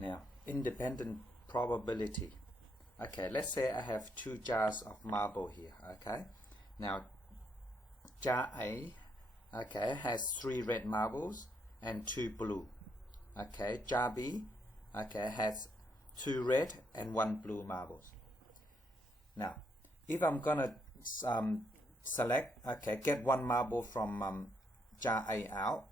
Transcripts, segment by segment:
Now, independent probability. Okay, let's say I have 2 jars of marble here. Okay, now jar A, okay, has 3 red marbles and 2 blue. Okay, jar B, okay, has 2 red and 1 blue marbles. Now, if I'm gonna select, okay, get 1 marble from jar A out,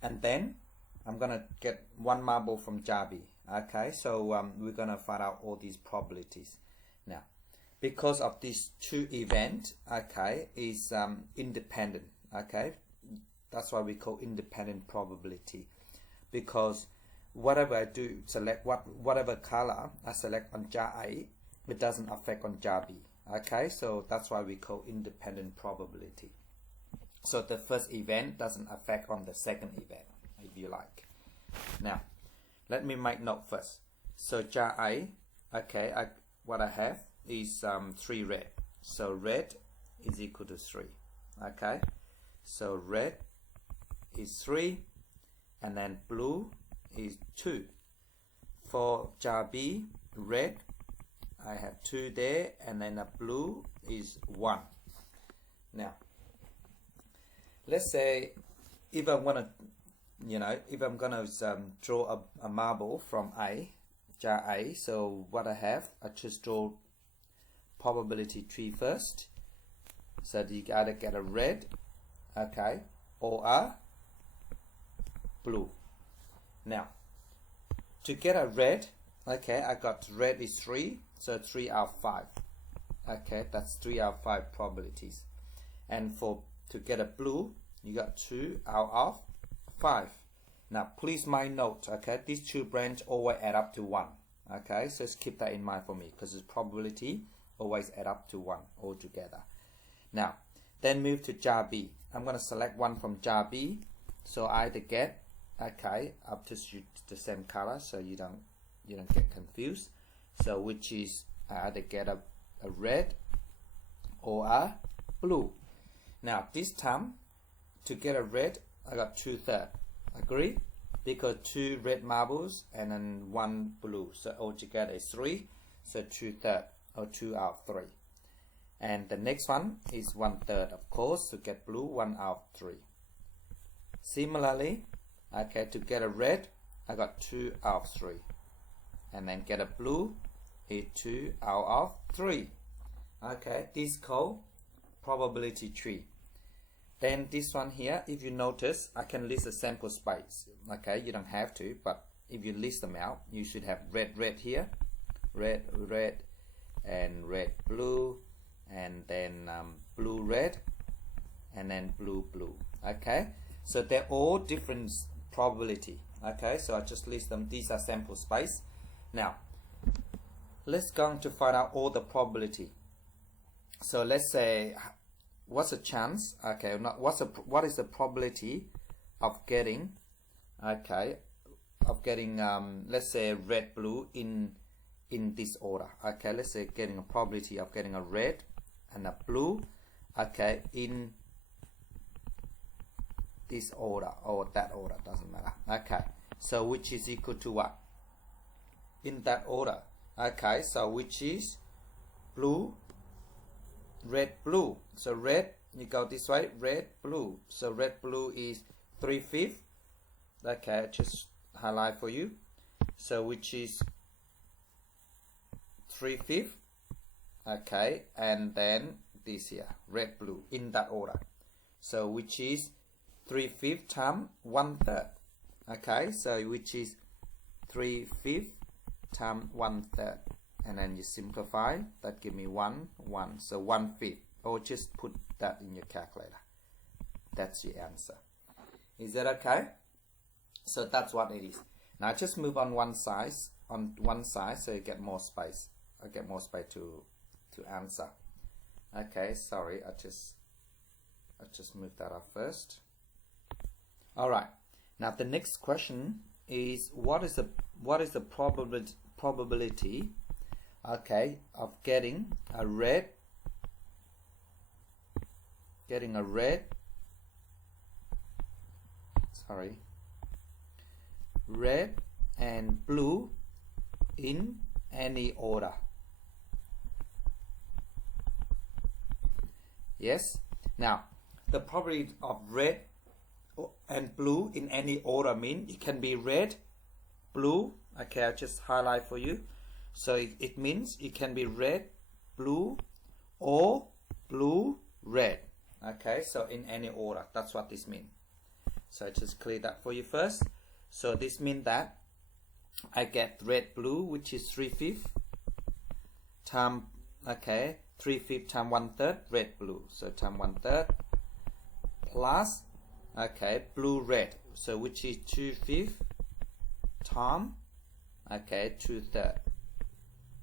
and then I'm gonna get 1 marble from jar B. Okay, so we're gonna find out all these probabilities. Now, because of these 2 events, okay, is independent. Okay, that's why we call independent probability, because whatever I do, select whatever color I select on jar A, it doesn't affect on jar B. Okay, so that's why we call independent probability. So the first event doesn't affect on the second event, if you like. Now, let me make note first. So jar A, okay, what I have is 3 red. So red is equal to 3. Okay, so red is 3, and then blue is 2. For jar B, red, I have 2 there, and then a blue is 1. Now, let's say if I want to, if I'm gonna draw a marble from jar A, so what I have, I just draw probability tree first. So you either get a red, okay, or a blue. Now, to get a red, okay, I got red is 3, so 3 out of 5. Okay, that's 3 out of 5 probabilities. And to get a blue, you got 2 out of 5. Now, please mind note, okay, these 2 branches always add up to 1. Okay, so just keep that in mind for me, because the probability always add up to 1 altogether. Now, then move to jar B. I'm going to select 1 from jar B, so I either get, okay, up to the same color, so you don't get confused. So which is I either get a red or a blue. Now this time, to get a red, I got 2/3. Agree? Because 2 red marbles and then 1 blue, so altogether is 3. So 2/3 or 2 out of 3. And the next one is 1/3, of course. To get blue, 1 out of 3. Similarly, okay, to get a red, I got 2 out of 3. And then get a blue is 2 out of 3. Okay, this is called probability tree. Then this one here, if you notice, I can list the sample space. Okay, you don't have to, but if you list them out, you should have red here, red, and red, blue, and then blue, red, and then blue. Okay, so they're all different probability. Okay, so I just list them. These are sample space. Now, let's go to find out all the probability. So let's say, what's the chance? Okay, what is the probability of getting? Okay, let's say red, blue in this order. Okay, let's say getting a probability of getting a red and a blue. Okay, in this order or that order, doesn't matter. Okay, so which is equal to what? In that order. Okay, so which is blue, red, blue. So red, you go this way, red, blue. So red, blue is 3/5. Okay, just highlight for you. So which is 3/5. Okay, and then this here, red, blue, in that order. So which is 3/5 times 1/3. Okay, so which is 3/5 times 1/3, and then you simplify, that give me 1, so 1/5, or just put that in your calculator. That's your answer. Is that okay? So that's what it is. Now just move on one side, so you get more space. I get more space to answer. Okay, sorry, I just moved that up first. All right. Now the next question is, what is the probability, okay, of getting a red red and blue in any order. Yes. Now, the probability of red and blue in any order mean it can be red, blue. Okay, I'll just highlight for you. So it means it can be red, blue, or blue, red. Okay, so in any order. That's what this means. So just clear that for you first. So this means that I get red, blue, which is 3/5 time, okay, 3/5 time 1/3, red, blue. So time 1/3 plus, okay, blue, red. So which is 2/5 time, okay, 2/3.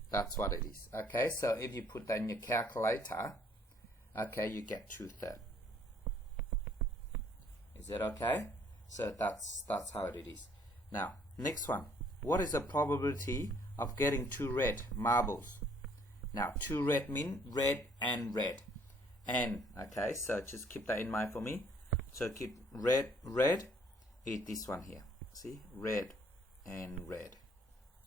That's what it is. Okay, so if you put that in your calculator, okay, you get 2/3. Is it okay? So that's how it is. Now, next one. What is the probability of getting 2 red marbles? Now, 2 red mean red and red. And, okay, so just keep that in mind for me. So keep red is this one here. See? Red and red.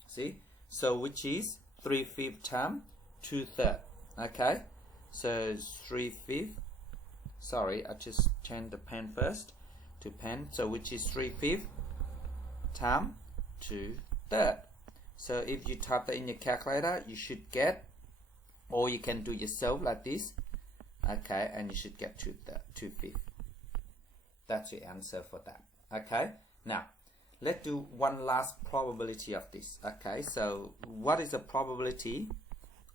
See? So which is 3/5 time 2/3. Okay? So 3/5. Sorry, I just changed the pen first to pen. So which is 3/5 time 2/3. So if you type that in your calculator, you should get, or you can do yourself like this, okay, and you should get 2/5. That's your answer for that. Okay, now let's do one last probability of this. Okay, so what is the probability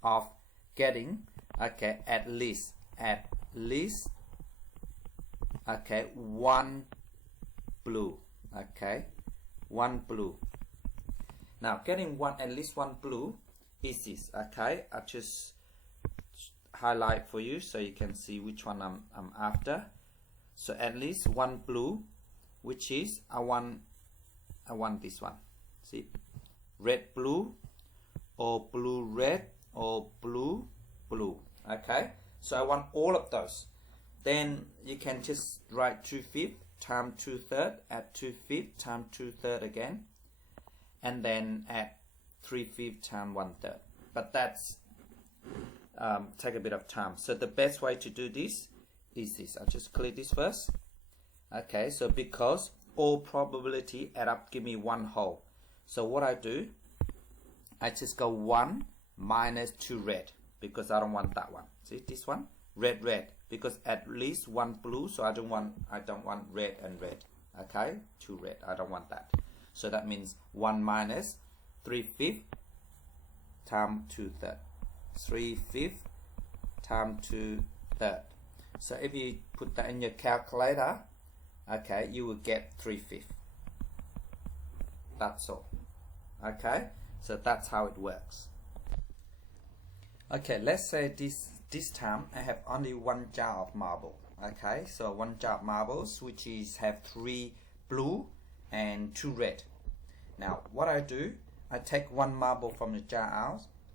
of getting, okay, at least okay, 1 blue. Okay, 1 blue. Now getting at least one blue is this. Okay, I just highlight for you so you can see which one I'm after. So at least one blue, which is I want this one. See, red blue, or blue red, or blue blue. Okay, so I want all of those. Then you can just write 2/5 time 2/3 at 2/5 time 2/3 again, and then at 3/5 time 1/3. But that's take a bit of time. So the best way to do this is this. I'll just clear this first. Okay, so because all probability add up, give me one whole. So what I do, I just go 1 minus 2 red, because I don't want that one. See this one, red red, because at least one blue, so I don't want red and red. Okay, 2 red, I don't want that. So that means 1 minus 3/5 time 2/3. 3/5 time 2/3. So if you put that in your calculator, okay, you will get 3/5. That's all. Okay, so that's how it works. Okay, let's say this time I have only 1 jar of marble. Okay, so 1 jar of marbles, which is have 3 blue and 2 red. Now what I do, I take 1 marble from the jar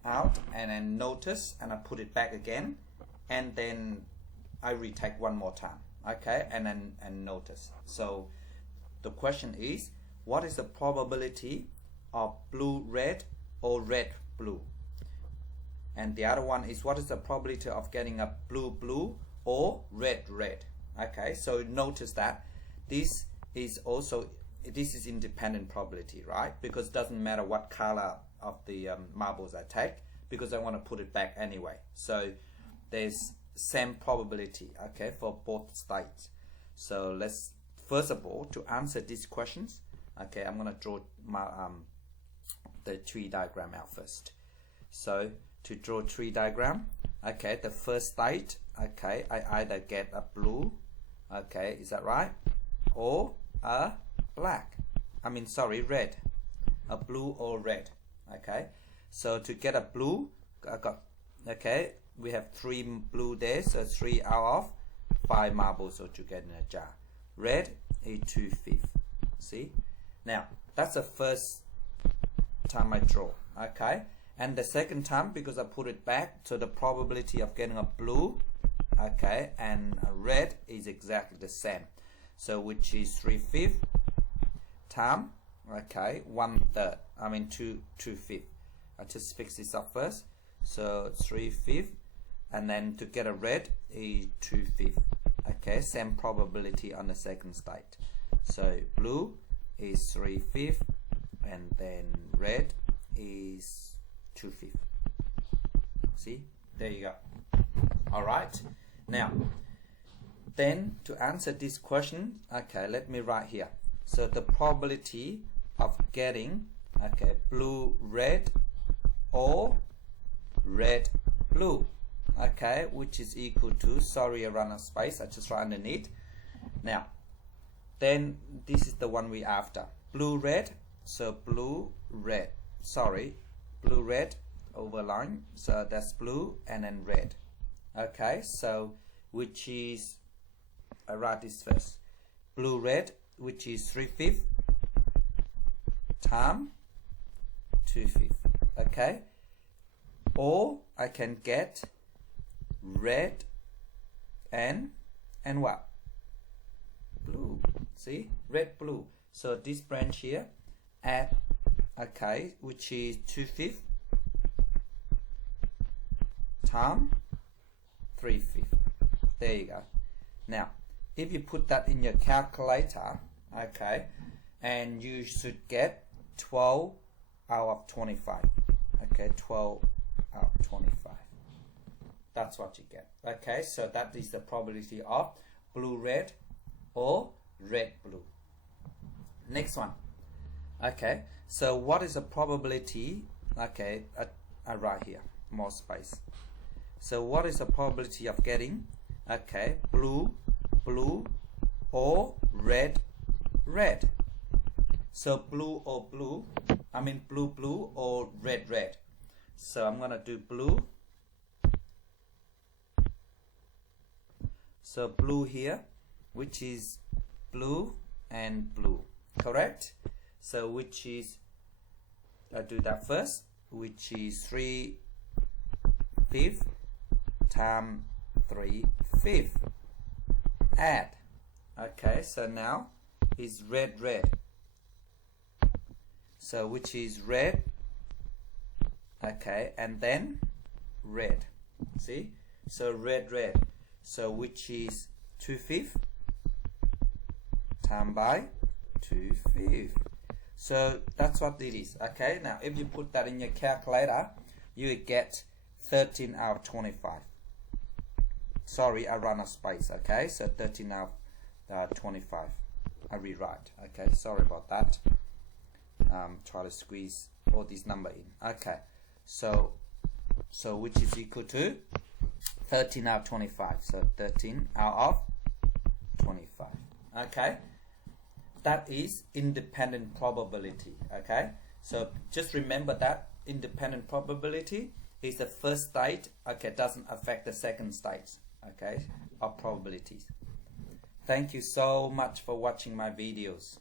out and then notice, and I put it back again, and then I retake 1 more time. Okay, and notice. So the question is, what is the probability of blue red or red blue? And the other one is, what is the probability of getting a blue blue or red red? Okay, so notice that this is independent probability, right? Because it doesn't matter what color of the marbles I take, because I want to put it back anyway. So there's same probability, okay, for both states. So let's, first of all, to answer these questions, okay, I'm going to draw my the tree diagram out first. So to draw tree diagram, okay, the first state, okay, I either get a blue, okay, is that right, or a black, red, a blue or red. Okay, so to get a blue, I got, okay, we have 3 blue there, so 3 out of 5 marbles altogether in a jar. Red is 2/5. See, now that's the first time I draw. Okay, and the second time, because I put it back, so the probability of getting a blue, okay, and a red is exactly the same. So which is 3/5 time, okay, 1/3. 2/5. I just fix this up first. So 3/5, and then to get a red is 2/5. Okay, same probability on the second state. So blue is 3/5, and then red is 2/5. See, there you go. All right, now then to answer this question, okay, let me write here. So the probability of getting, okay, blue red or red blue, okay, which is equal to, sorry I run out of space, I just write underneath. Now then this is the one we after, blue red. So blue red, sorry, blue red over line, so that's blue and then red. Okay, so which is, I write this first, blue red, which is 3/5 times 2/5. Okay, or I can get red and what? Blue. See, red blue. So this branch here add, okay, which is 2/5 times 3/5. There you go. Now if you put that in your calculator, okay, and you should get 12 out of 25. Okay, 12 out of 25. That's what you get. Okay, so that is the probability of blue red or red blue. Next one. Okay, so what is the probability? Okay, I write here more space. So what is the probability of getting, okay, blue blue or red red? So blue or blue, I mean blue blue or red red. So I'm gonna do blue. So blue here, which is blue and blue, correct? So which is, I do that first, which is 3/5 times 3/5. Add. Okay, so now is red red. So which is red, okay, and then red. See, so red red. So which is 2/5 times by 2/5. So that's what it is. Okay, now if you put that in your calculator, you get 13 out of 25. Sorry, I run out of space. Okay, so 13 out of 25. I rewrite. Okay, sorry about that. Try to squeeze all these number in. Okay, so which is equal to 13 out of 25. So 13 out of 25. Okay, that is independent probability. Okay, so just remember that independent probability is the first state, okay, doesn't affect the second state, okay, of probabilities. Thank you so much for watching my videos.